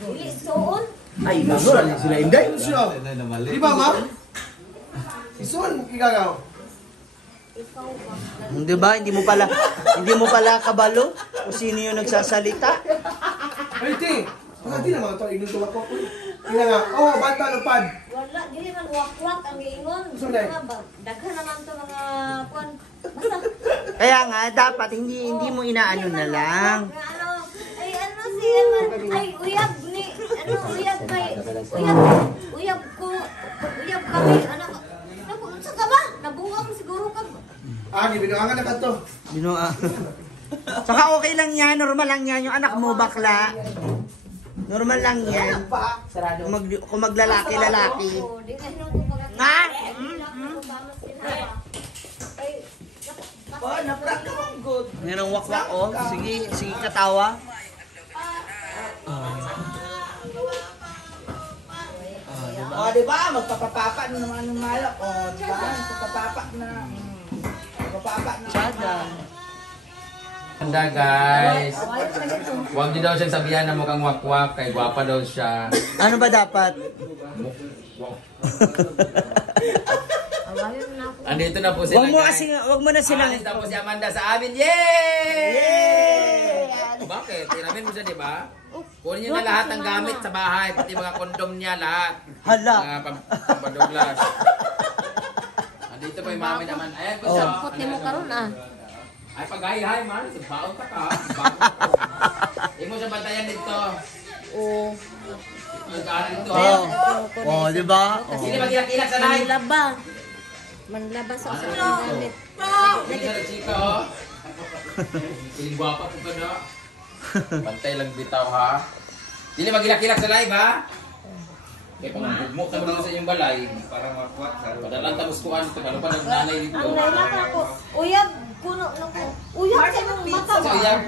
Dili suon. Ay, gano'n lang sila Inday. Di ba, ma? Isuon, igagaw. Ikaw ba? Di ba? Hindi mo pala kabalo kung sino yung nagsasalita. Ay, ting. Mga di naman ito, inutuwa ko. Ina nga, oh, bata lupad. Wala, dili man wakwak ang giingon. Sunday. Daghan naman to mga kwan. Basta Kaya nga, dapat hindi mo inaano na lang. ano, ay ano siya man, ay uyab ni, ano uyab kay, uyab kami, anak, sa ka ba? Nabuang siguro ka. Binuangan na ka to. Saka okay lang yan, normal lang yan. Yung anak mo, bakla. Normal lang yan. Kung maglalaki-lalaki. Nga? Ngayon ang wakwak, oh. Sige katawa. Diba? Magpapapapa na naman ng malak. Diba? Magpapapapa na. Magpapapapa na. Sada. Ganda guys. Huwag niyo daw siyang sabihan na mukhang wakwak kay gwapa daw siya. Ano ba dapat? Andito na po sila guys. Wag mo na silang... Alis na po si Amanda sa amin. Yay! Bakit? Tiramin mo siya, di ba? Kunin niyo na lahat ng gamit sa bahay, pati mga kondom niya, lahat. Hala. Mga pampaduglas. Andito po yung mami naman. Ayan po siya. Sampot ni mo karon ah. Ay, pag-hi-hi, man. Baon ka ka. Hindi mo siya bantayan dito. Oo. Magkaanan dito, ha? Oh, di ba? Hindi mag-ilak-ilak sa live. Manlaba sa gamit. Hindi sa chika, oh. Piling guwapa po ka na. Bantay lang bitaw, ha? Hindi mag-ilak-ilak sa live, ha? Kaya pang bugmo ka mo sa inyong balay. Para makuha. Padalang tamuskuhan ito. Ano pa nagnanay dito? Ang nailan ako. Uyab, puno na ko. Uyab sa mong mata ba? Sa uyab?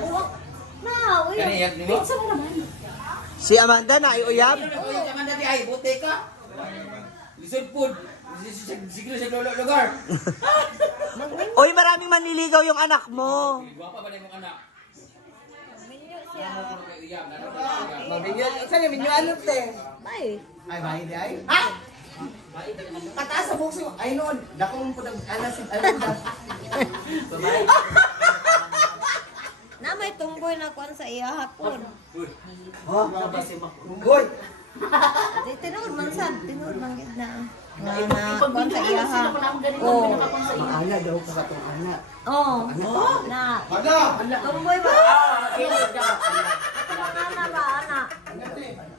Na, uyab. Kaniyag niyo? Pizza mo naman. Si Amanda na uyab. Uy, kaman dati ay, buti ka. Lisod food. Siguro sa lugar. Uy, maraming manliligaw yung anak mo. Guwapa ba na yung anak? Mabinyo. Saan yung minyo ano, te? Ay. Ay, bahay di ay. Ha? Kataas sa bukso. Ay, noon. Dako mo po alas. Na may tumboy na kuan sa iya hapon. Oh, kasi makunggoy. Di tinuod man sad, tinuod man gid na. Kuan sa iya ha. Oh. Maala daw ka katong anak. Oh. Na. Ada! Tumboy ba? Ana ba ana?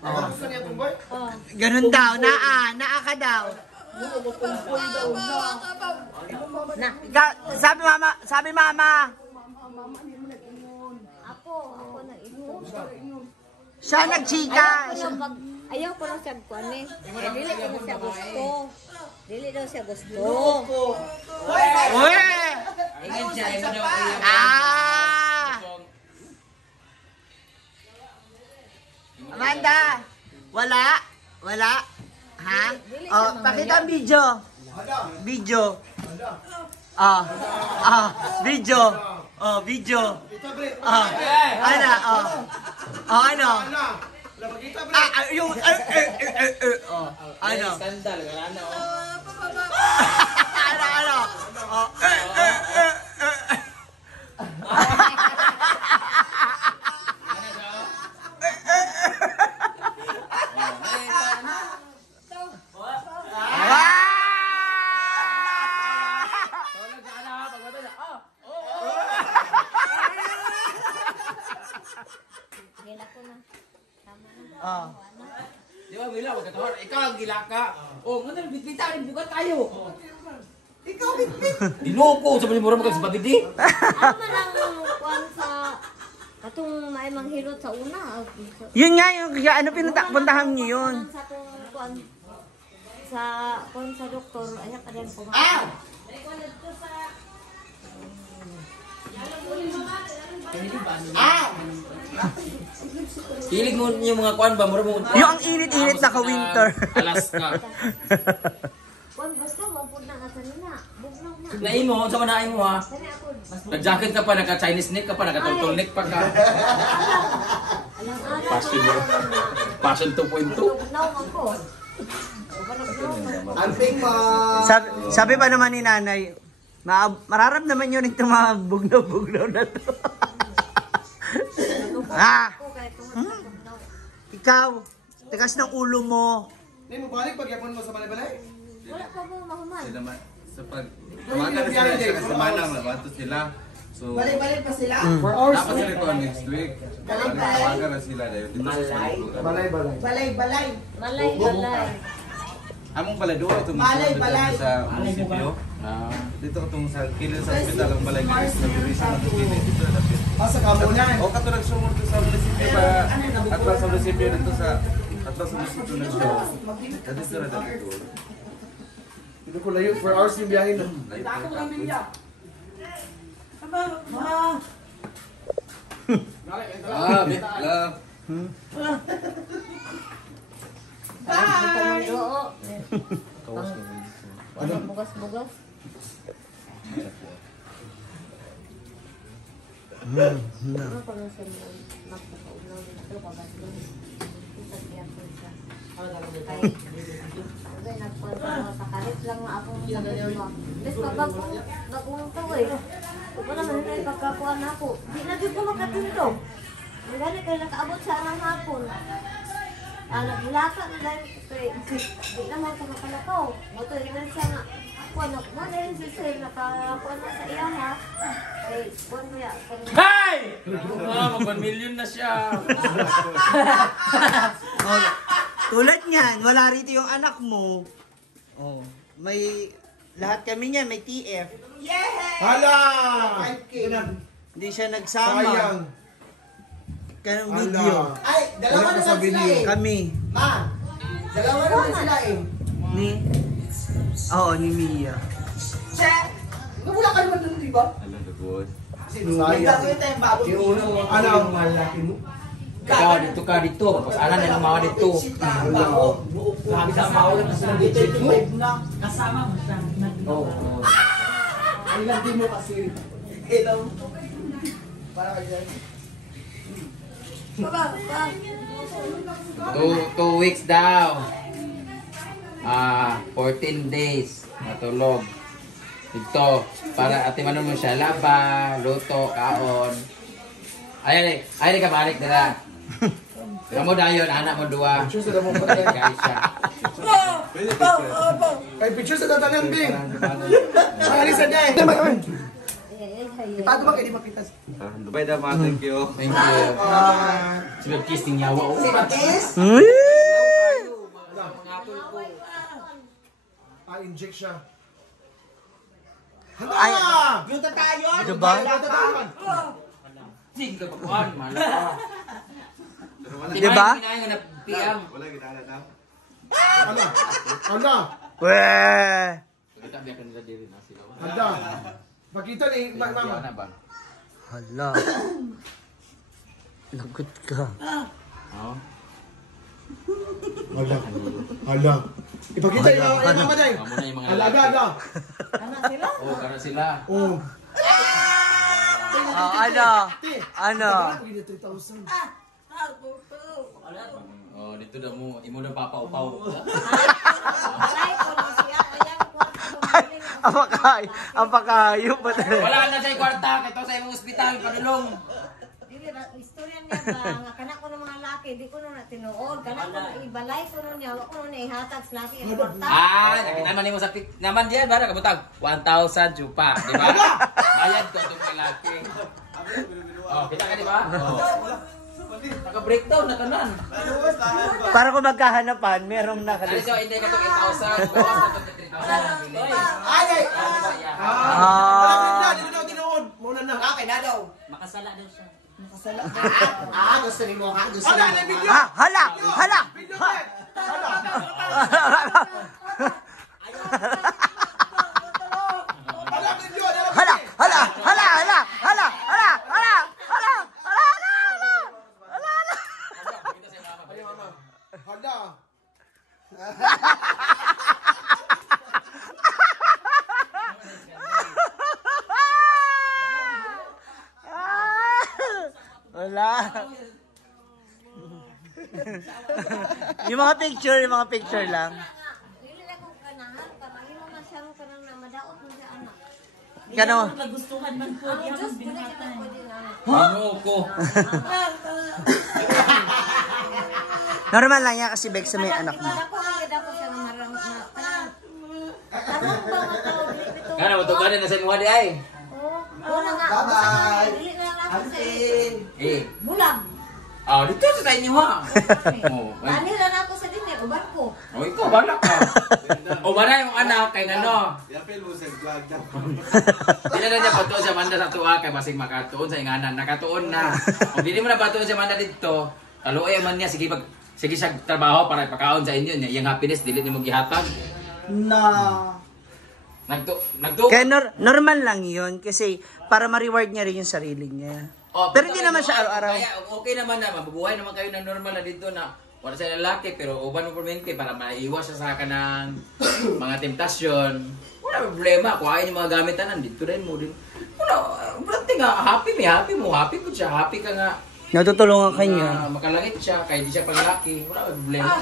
Ano gusto niya itong boy? Oh. Ganun daw, naa ka daw. Na. Sabi mama. Ako na ito. Siya nagchika. Ayaw ko lang siya kuan eh. Dili ko na siya gusto. Dili daw siya gusto. Uy! Ingin siya, imo daw kayo. Amanda, wala. Ha? Oh, pakita ang video. Video. Video. Oh, video. Ano? Yung ano? Skandal, wala na, oh. Ano? Di ba, Wila, wag ka tawar. Ikaw ang gila ka. Oh, nga bitbita rin bukat tayo. Ikaw bitbit. Dinoko, sabi mo rin mo kasi batidi. Ano man ang kuan sa katong may manghilot sa una. Yun nga yung ano puntahan niyo yun. Sa tong kuan sa doktor ayak ka din po. Hilig mo yung mga kuan ba? Mura mo. Yung ang init-init na ka-winter. Alaska. Kuan ba ka, mapod na ka sa nina. Bugnaw na. Nain mo, sa manain mo ha. Kani ako. Nag-jacket ka pa, nagka-Chinese neck ka pa, nagka-turtle neck pa ka. Alang araw. Fashion mo. Fashion 2.2. Bugnaw ako. Anting mo. Sabi pa naman ni nanay, mararamdaman nyo rin itong mga bugnaw-bugnaw na to. Ikaw, tigas ng ulo mo. Hindi mo balik pag yapon mo sa balay-balay? Wala pa mo mahuman. Sila sa pag tumagal na sila sa semana mabato sila. So Balik-balik pa sila. For hours. dapat sila ko next week. Tumagal na sila dahil dito sa Singapore. Balay-balay. Balay-balay. Malay. Among balado itong Balay-balay. sa munisipyo. Dito itong sa kilid sa hospital ang balay bilis na turismo na kilid dito na dapit. Sa kamunan. O kato nagsumor to sa munisipyo ba atlas sa munisipyo dito sa atlas sa munisipyo na siya. Dito na dapit. Dito ko layo. For hours yung biyahe na. Bit love. Bugas-bugas. Ano pa nung sa magpapaunaw dito, pagasyon. Isa siya po siya. Kaya nagpunta sa kalit lang nga akong sabi ko. Mas bagong to eh. Wala man na ipagkakuan ako. Di na dito makatinto. Magani kayo nakaabot sa arang hapon. Naglaka na dahil di na mo sa makalakaw. Moto rin siya nga. Kuan mo na rin si Sir nakakuan na sa iya ha. Ay, kuan mo ya. Hey! Mag-1 million na siya. Tulad niyan, wala rito yung anak mo. Oh, may lahat kami niyan, may TF. Hala! 5K. Hindi siya nagsama. Sayang. Kanong video. Ay, dalawa Wala ka naman sa sila video. eh. Kami Ma, dalawa naman sila eh. ni ni Mia. Che, wala ka naman dun, di ba? Hello the boss. Nagkakita tayong bago. Yung unang ano ang malaki mo? Ikaw, dito. Pasalan na ng mga dito. Sabi sa maulan na sila dito. Kasama mo siya. Oo. Ay, lang din mo kasi. Hello. Para ka dyan. Two weeks daw. 14 days. Matulog. Ito. Para atiman mo siya. Laba, luto, kaon. Ay, ka balik nila. Pero mo dayon, anak mo dua. Picture sa damong Guys siya. Ay, picture sa datanan, Bing! Ay, sa day! Ipado ba kayo di makita? Dubai da ma, thank you. Thank you. Si Baptiste ng yawa. Si Batis? Inject siya. Ay, Yuta tayo. diba? Sing ka pakuan, malaka. Diba? Kinain na piyam. Wala kita na. Ala! Ala! Weh! Kita biya kanila diri na sila. Ala! Makita ni Mama. Na ba? Hala. Lagot ka. Oh. Ala! Ala! Ipakita niyo yung Mama Day! Amo na yung mga Ala! lalaki. Ala! Oh, kana sila. Oh! Ano? Ano? Pagkita 3,000. Oh, dito daw mo imo na papaupaw. Apakayo pa talaga. Wala na sa kwarta kito sa imong ospital padulong. Dili ba istorya niya ba nga kana ko ng mga laki di ko na tinuod kana ko na ibalay ko niya wa ko na ihatag sa laki ang kwarta. Nakita man nimo sa naman diyan bara kabutang 1,000 jupa, di ba? Bayad ko tong lalaki. Oh, kita ka di ba? Oh. Naka-breakdown na tanan. Para kung magkahanapan, merong Ano nakalis. siya, hindi ka to 8,000, bawas na to 3,000. Ay, ay. Hindi na tinuod! Muna na. Okay na daw. Makasala daw siya. Makasala. Gusto ni mo ha? Gusto Ala! ni Ala! mo. Video! Hala! Hala! Video! Ala! Ala! Video! Hala! Hala! Hala! Hala! Hala! Hala! Hala! Hala! Hala! Ala. yung mga picture lang. Dili na kong kanahan, kamali mo masyaro ka nang namadaot mo sa anak. Gano? Nagustuhan man po. Ang Diyos, pwede kita pwede na anak. Ano ko? Normal lang yan kasi Bex sa may anak mo. Ako ang ganda ko siya ng marang na kanang. Tarong ba nga tao, dili bitaw. Kana matuganan na sa mga di ay. Oo na nga. Bye-bye. Dili na lang ako sa Eh. bulag. Ah, dito sa inyo ha. Oh, ay. Kanila na ako sa dinner, uban ko. Oh, ikaw balak ka. O mana yung anak kay ngano. Yapil mo sa vlog na. Dili na niya patuon sa manda sa tuwa kay basig makatuon sa inganan. Nakatuon na. Kung dili mo na patuon sa manda dito, kaluoy man niya sige sa trabaho para ipakaon sa inyo niya. Yung happiness dili nimo gihatag. Na. Nagto. Kaya normal lang yun kasi para ma-reward niya rin yung sarili niya. Oh, Pero hindi naman siya araw-araw. Kaya okay naman na mabubuhay naman kayo ng normal na dito na wala sa lalaki pero uban mo permente para maiwas sa kanang mga temptasyon. Wala problema kung ayaw yung mga gamitan dito rin mo din. Wala nga happy mo po siya happy ka nga. Natutulungan ka niya. Makalangit siya kahit di siya panglaki. Wala problema.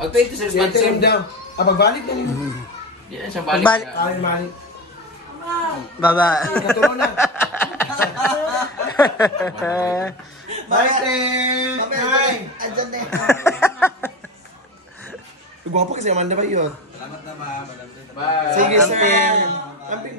Pag 26 months Interim daw. Pagbalik na nito. di na siya balik. Pagbalik. Ay, mali. Baba. Natulog na. Bye, Tem! Bye! Andyan na yun. Gwapo kasi Amanda ba yun? Salamat na, ma'am. Bye. Sige, sir. Amping. Amping.